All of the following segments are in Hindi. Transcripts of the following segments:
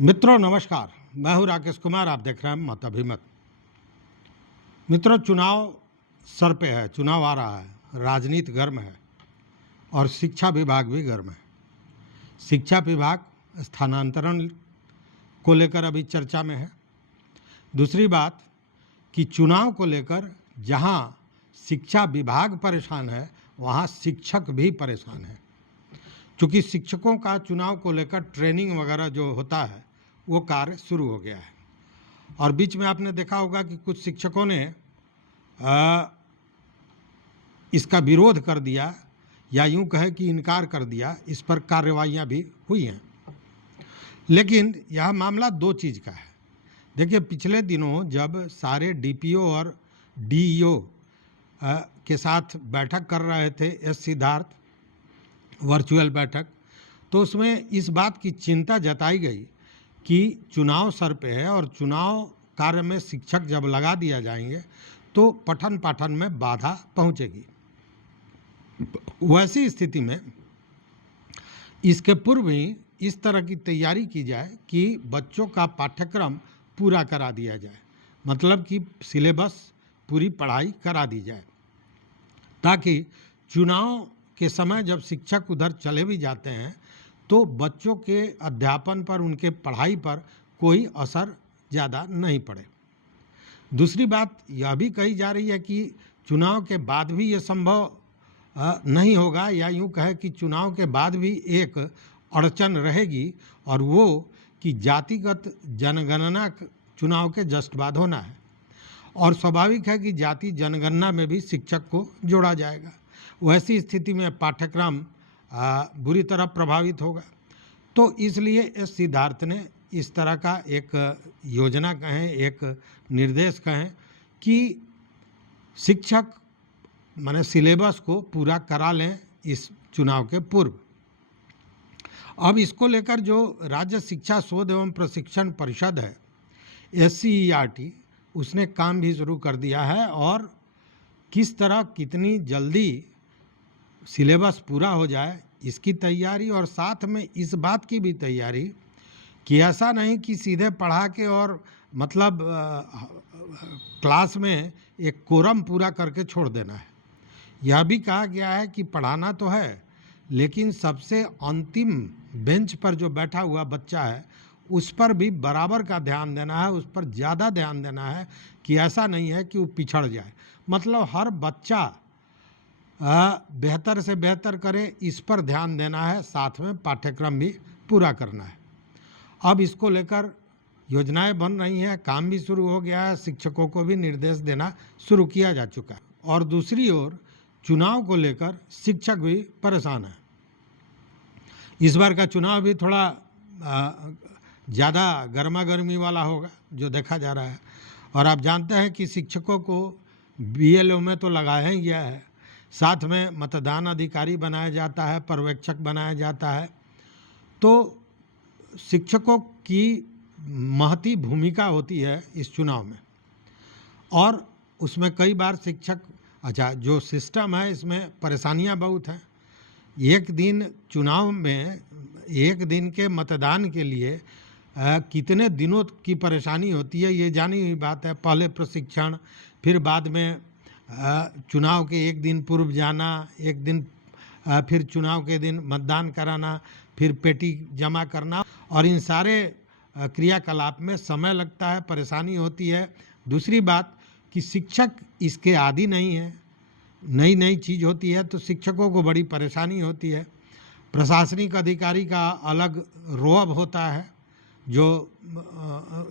मित्रों नमस्कार। मैं हूं राकेश कुमार। आप देख रहे हैं मत अभिमत। मित्रों, चुनाव सर पे है, चुनाव आ रहा है, राजनीति गर्म है और शिक्षा विभाग भी गर्म है। शिक्षा विभाग स्थानांतरण को लेकर अभी चर्चा में है। दूसरी बात कि चुनाव को लेकर जहां शिक्षा विभाग परेशान है वहां शिक्षक भी परेशान है, क्योंकि शिक्षकों का चुनाव को लेकर ट्रेनिंग वगैरह जो होता है वो कार्य शुरू हो गया है। और बीच में आपने देखा होगा कि कुछ शिक्षकों ने इसका विरोध कर दिया या यूं कहे कि इनकार कर दिया। इस पर कार्रवाइयां भी हुई हैं। लेकिन यह मामला दो चीज़ का है। देखिए, पिछले दिनों जब सारे डीपीओ और डीईओ के साथ बैठक कर रहे थे एस सिद्धार्थ, वर्चुअल बैठक, तो उसमें इस बात की चिंता जताई गई कि चुनाव सर पे है और चुनाव कार्य में शिक्षक जब लगा दिया जाएंगे तो पठन पाठन में बाधा पहुंचेगी। वैसी स्थिति में इसके पूर्व ही इस तरह की तैयारी की जाए कि बच्चों का पाठ्यक्रम पूरा करा दिया जाए, मतलब कि सिलेबस पूरी पढ़ाई करा दी जाए, ताकि चुनाव के समय जब शिक्षक उधर चले भी जाते हैं तो बच्चों के अध्यापन पर, उनके पढ़ाई पर कोई असर ज़्यादा नहीं पड़े। दूसरी बात यह भी कही जा रही है कि चुनाव के बाद भी ये संभव नहीं होगा, या यूं कहे कि चुनाव के बाद भी एक अड़चन रहेगी, और वो कि जातिगत जनगणना चुनाव के जस्ट बाद होना है। और स्वाभाविक है कि जाति जनगणना में भी शिक्षक को जोड़ा जाएगा। वैसी स्थिति में पाठ्यक्रम बुरी तरह प्रभावित होगा। तो इसलिए एस सिद्धार्थ ने इस तरह का एक योजना कहें, एक निर्देश कहें कि शिक्षक माने सिलेबस को पूरा करा लें इस चुनाव के पूर्व। अब इसको लेकर जो राज्य शिक्षा शोध एवं प्रशिक्षण परिषद है, SCERT, उसने काम भी शुरू कर दिया है। और किस तरह, कितनी जल्दी सिलेबस पूरा हो जाए इसकी तैयारी, और साथ में इस बात की भी तैयारी कि ऐसा नहीं कि सीधे पढ़ा के और मतलब क्लास में एक कोरम पूरा करके छोड़ देना है। यह भी कहा गया है कि पढ़ाना तो है, लेकिन सबसे अंतिम बेंच पर जो बैठा हुआ बच्चा है उस पर भी बराबर का ध्यान देना है, उस पर ज़्यादा ध्यान देना है कि ऐसा नहीं है कि वो पिछड़ जाए। मतलब हर बच्चा बेहतर से बेहतर करे, इस पर ध्यान देना है, साथ में पाठ्यक्रम भी पूरा करना है। अब इसको लेकर योजनाएं बन रही हैं, काम भी शुरू हो गया है, शिक्षकों को भी निर्देश देना शुरू किया जा चुका है। और दूसरी ओर चुनाव को लेकर शिक्षक भी परेशान है। इस बार का चुनाव भी थोड़ा ज़्यादा गर्मा गर्मी वाला होगा जो देखा जा रहा है। और आप जानते हैं कि शिक्षकों को BLO में तो लगाया ही गया है, साथ में मतदान अधिकारी बनाया जाता है, पर्यवेक्षक बनाया जाता है। तो शिक्षकों की महती भूमिका होती है इस चुनाव में, और उसमें कई बार शिक्षक, जो सिस्टम है इसमें परेशानियां बहुत हैं। एक दिन चुनाव में, एक दिन के मतदान के लिए कितने दिनों की परेशानी होती है ये जानी हुई बात है। पहले प्रशिक्षण, फिर बाद में चुनाव के एक दिन पूर्व जाना, एक दिन फिर चुनाव के दिन मतदान कराना, फिर पेटी जमा करना, और इन सारे क्रियाकलाप में समय लगता है, परेशानी होती है। दूसरी बात कि शिक्षक इसके आदी नहीं है, नई नई चीज़ होती है तो शिक्षकों को बड़ी परेशानी होती है। प्रशासनिक अधिकारी का अलग रोअब होता है जो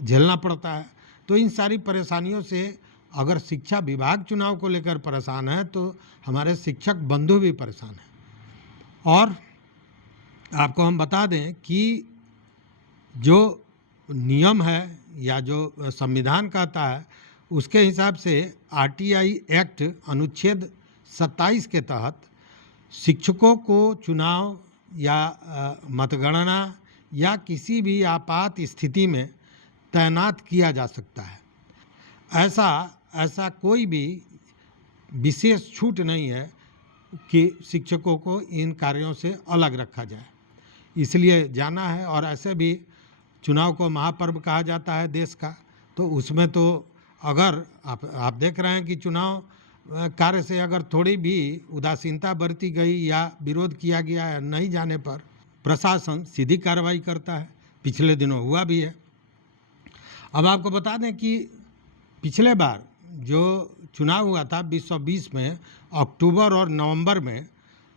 झेलना पड़ता है। तो इन सारी परेशानियों से अगर शिक्षा विभाग चुनाव को लेकर परेशान है तो हमारे शिक्षक बंधु भी परेशान हैं। और आपको हम बता दें कि जो नियम है या जो संविधान कहता है उसके हिसाब से RTI एक्ट अनुच्छेद 27 के तहत शिक्षकों को चुनाव या मतगणना या किसी भी आपात स्थिति में तैनात किया जा सकता है। ऐसा कोई भी विशेष छूट नहीं है कि शिक्षकों को इन कार्यों से अलग रखा जाए, इसलिए जाना है। और ऐसे भी चुनाव को महापर्व कहा जाता है देश का, तो उसमें तो अगर आप देख रहे हैं कि चुनाव कार्य से अगर थोड़ी भी उदासीनता बरती गई या विरोध किया गया है, नहीं जाने पर प्रशासन सीधी कार्रवाई करता है। पिछले दिनों हुआ भी है। अब आपको बता दें कि पिछले बार जो चुनाव हुआ था 2020 में, अक्टूबर और नवंबर में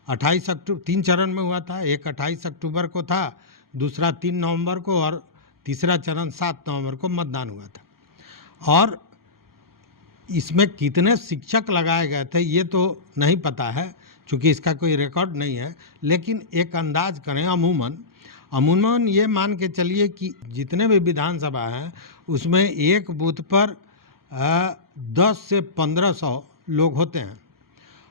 28 अक्टूबर 3 चरण में हुआ था। एक 28 अक्टूबर को था, दूसरा 3 नवंबर को और तीसरा चरण 7 नवंबर को मतदान हुआ था। और इसमें कितने शिक्षक लगाए गए थे ये तो नहीं पता है, चूँकि इसका कोई रिकॉर्ड नहीं है, लेकिन एक अंदाज करें अमूमन ये मान के चलिए कि जितने भी विधानसभा हैं उसमें एक बूथ पर 10 से 1500 लोग होते हैं,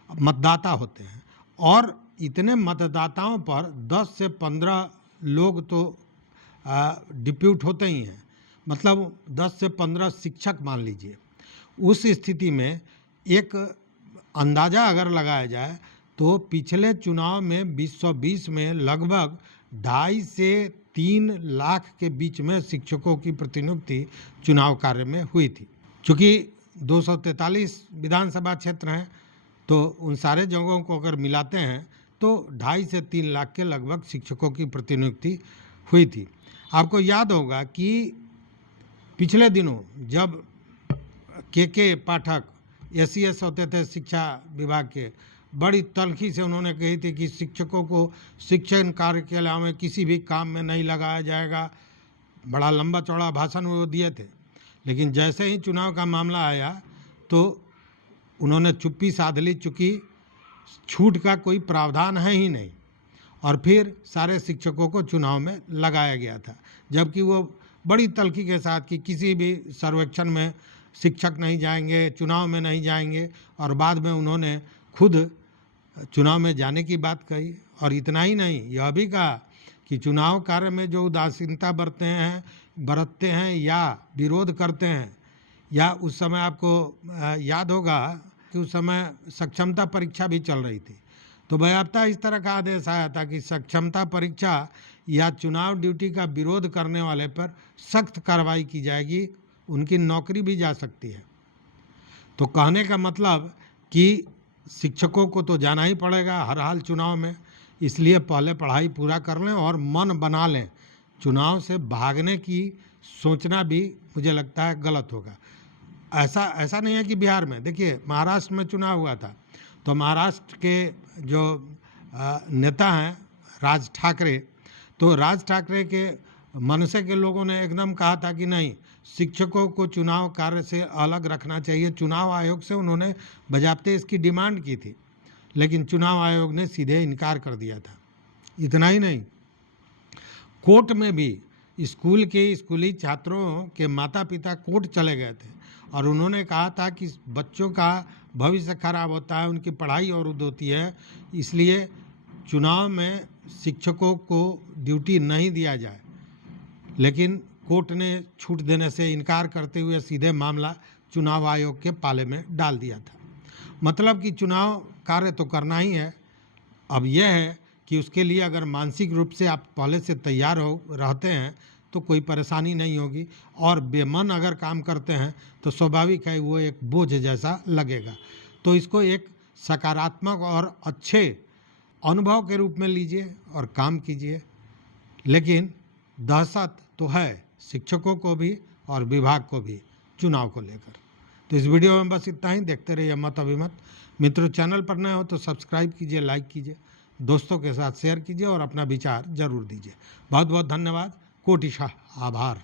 मतदाता होते हैं, और इतने मतदाताओं पर 10 से 15 लोग तो डिप्यूट होते ही हैं, मतलब 10 से 15 शिक्षक मान लीजिए। उस स्थिति में एक अंदाज़ा अगर लगाया जाए तो पिछले चुनाव में 2020 में लगभग 2.5 से 3 लाख के बीच में शिक्षकों की प्रतिनियुक्ति चुनाव कार्य में हुई थी। चूँकि 243 विधानसभा क्षेत्र हैं तो उन सारे जगहों को अगर मिलाते हैं तो 2.5 से 3 लाख के लगभग शिक्षकों की प्रतिनियुक्ति हुई थी। आपको याद होगा कि पिछले दिनों जब के पाठक SES होते थे शिक्षा विभाग के, बड़ी तल्खी से उन्होंने कही थी कि शिक्षकों को शिक्षण कार्य के अलावा किसी भी काम में नहीं लगाया जाएगा। बड़ा लंबा चौड़ा भाषण वो दिए थे, लेकिन जैसे ही चुनाव का मामला आया तो उन्होंने चुप्पी साध ली, चूँकि छूट का कोई प्रावधान है ही नहीं, और फिर सारे शिक्षकों को चुनाव में लगाया गया था। जबकि वो बड़ी तल्खी के साथ कि किसी भी सर्वेक्षण में शिक्षक नहीं जाएंगे, चुनाव में नहीं जाएंगे, और बाद में उन्होंने खुद चुनाव में जाने की बात कही। और इतना ही नहीं, यह भी कहा कि चुनाव कार्य में जो उदासीनता बरतते हैं या विरोध करते हैं, या उस समय आपको याद होगा कि उस समय सक्षमता परीक्षा भी चल रही थी, तो बयाबता इस तरह का आदेश आया था कि सक्षमता परीक्षा या चुनाव ड्यूटी का विरोध करने वाले पर सख्त कार्रवाई की जाएगी, उनकी नौकरी भी जा सकती है। तो कहने का मतलब कि शिक्षकों को तो जाना ही पड़ेगा हर हाल चुनाव में, इसलिए पहले पढ़ाई पूरा कर लें और मन बना लें। चुनाव से भागने की सोचना भी मुझे लगता है गलत होगा। ऐसा नहीं है कि बिहार में, देखिए महाराष्ट्र में चुनाव हुआ था, तो महाराष्ट्र के जो नेता हैं राज ठाकरे, तो राज ठाकरे के मनसे के लोगों ने एकदम कहा था कि नहीं, शिक्षकों को चुनाव कार्य से अलग रखना चाहिए। चुनाव आयोग से उन्होंने बजाते इसकी डिमांड की थी, लेकिन चुनाव आयोग ने सीधे इनकार कर दिया था। इतना ही नहीं, कोर्ट में भी स्कूली छात्रों के माता पिता कोर्ट चले गए थे और उन्होंने कहा था कि बच्चों का भविष्य खराब होता है, उनकी पढ़ाई अवरुद्ध होती है, इसलिए चुनाव में शिक्षकों को ड्यूटी नहीं दिया जाए। लेकिन कोर्ट ने छूट देने से इनकार करते हुए सीधे मामला चुनाव आयोग के पाले में डाल दिया था। मतलब कि चुनाव कार्य तो करना ही है। अब यह है कि उसके लिए अगर मानसिक रूप से आप पहले से तैयार रहते हैं तो कोई परेशानी नहीं होगी, और बेमन अगर काम करते हैं तो स्वाभाविक है वो एक बोझ जैसा लगेगा। तो इसको एक सकारात्मक और अच्छे अनुभव के रूप में लीजिए और काम कीजिए। लेकिन दहशत तो है शिक्षकों को भी और विभाग को भी चुनाव को लेकर। तो इस वीडियो में बस इतना ही। देखते रहिए मत अभिमत। मित्रों, चैनल पर नए हो तो सब्सक्राइब कीजिए, लाइक कीजिए, दोस्तों के साथ शेयर कीजिए और अपना विचार जरूर दीजिए। बहुत बहुत धन्यवाद। कोटिशाह आभार।